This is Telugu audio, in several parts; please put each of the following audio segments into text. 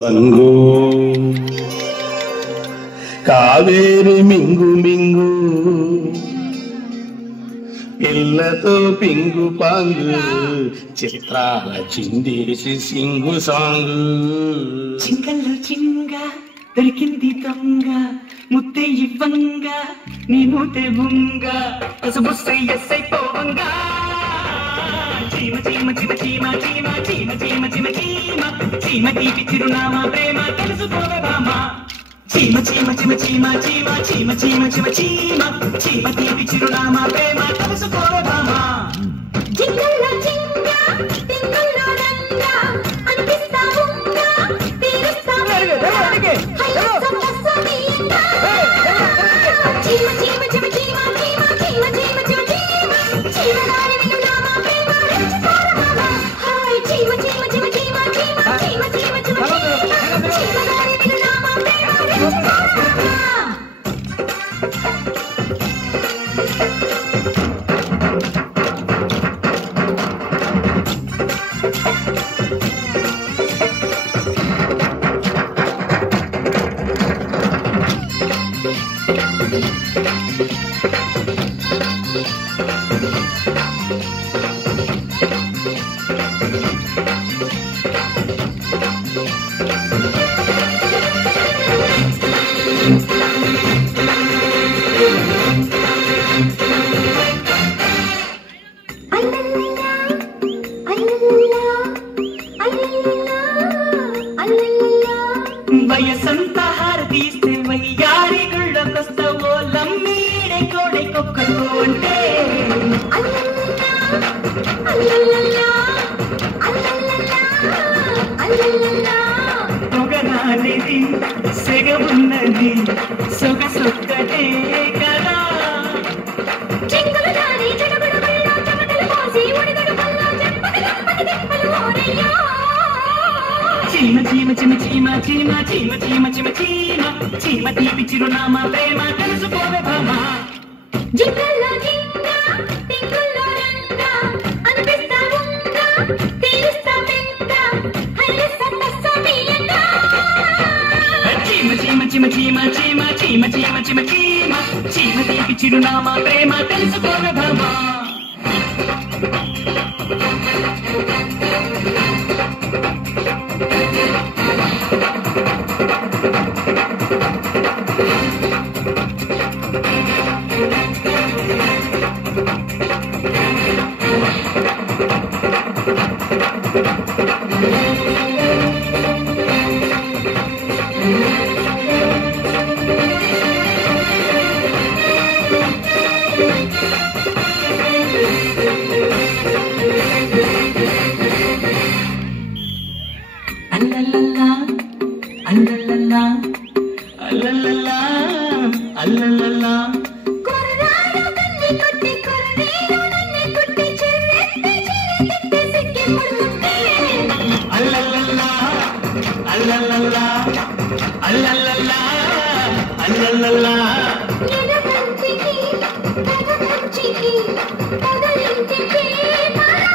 సంగు కావేరి మింగు మింగు పిల్లతో పింగు పాంగు చిత్రాల చిందేసి సింగు సాంగు చింగల్లో చింగ దొరికింది దొంగ ముద్దే ఇవ్వంగా నీ మూతే బుంగ పసుబుస్సై ఎస్సై పోవంగా చీమ చీమ చీమ చీమ చీమ చీమ చీమ చీమ చీమ చీమ తీపి చిరునామా ప్రేమ తెలుసుకోవే బామ్మ చీమ చీమ చీమ చీమ చీమ చీమ చీమ చీమ చీమ చీమ తీపి చిరునామా ప్రేమ తెలుసుకోవే బామ్మ జింగల్లో జింగ టింగల్లో రంగ అనిపిస్తా ఉంగ తీరుస్తా హలో సమ్మసమియంగా చీమ చీమ చీమ చీమ చీమ చీమ చీమ చీమ చీమ చీమగారి వినునామా ప్రేమ రంచుకోరమామ హాయ్ చీమ చీమ చీమ చీమ చీమ చీమ చీమ చీమ చీమ చీమగారి వినునామా ప్రేమ రంచుకోరమామ వయసంతా హారతీస్తే వయ్యారి గుళ్ళకొస్తావో లమ్మీడే కోడెకొక్కో అంటే పొగనానిది సెగవున్నది సొగసొక్కటే కదా చీమ చీమ చీమ చీమ చీమ చీమ చీమ చీమ చీమ చీమ తీపి చిరునామా ప్రేమ తెలుసుకోవే భామ జింగల్లో జింగ టింగుల్లో రంగ అనిపిస్తా ఉంగ తీరుస్తా మెంగ హలో సమ్మసమియంగా చీమ చీమ చీమ చీమ చీమ చీమ చీమ చీమ చీమ చీమ తీపి చిరునామా ప్రేమ తెలుసుకోవే భామ అల్లల్లల్లా అల్లల్లల్లా అల్లల్లల్లా అల్లల్లల్లా కొర్రాడు కన్ని కొట్టి కొర్రీడు నన్ను కొట్టి చిర్రెత్తి చిర్రెత్తి సిక్కి ముడుకుంటే అల్లల్లల్లా అల్లల్లల్లా అల్లల్లల్లా అల్లల్లల్లా ఎడమంచికి తగమంచికి తగలించి ప్రేమరా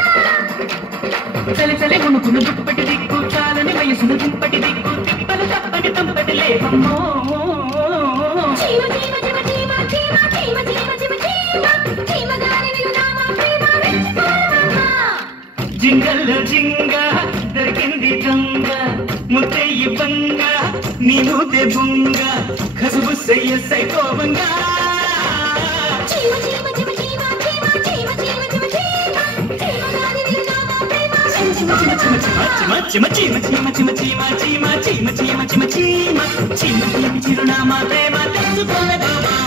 చలి చలి ఉణుకును దుప్పటి దిక్కు చాలని వయసును దుప్పటి దిక్కు తిప్పలు తప్పటి తంపటి లేవమ్మో చీమ చీమ చీమ చీమ చీమ చీమ చీమ చీమ చీమ చీమగారి వినునామా ప్రేమ రంచుకోరమామ జింగల్లో జింగ దొరికింది దొంగ ముద్దే ఇవ్వంగ నీ మూతే బుంగ కసుబుస్సై ఎస్సై కోవంగా చీమ చీమ చీమ చీమ చీమ చీమ చీమ చీమ చీమ చీమగారి వినునామా ప్రేమ చిమ చిమ చిమ చిమ చిమ చిమ చిమ చిమ చిమ చిమ చిమ చిమ చిమ చిరునామా ప్రేమ తెలుసుకోవే బాబా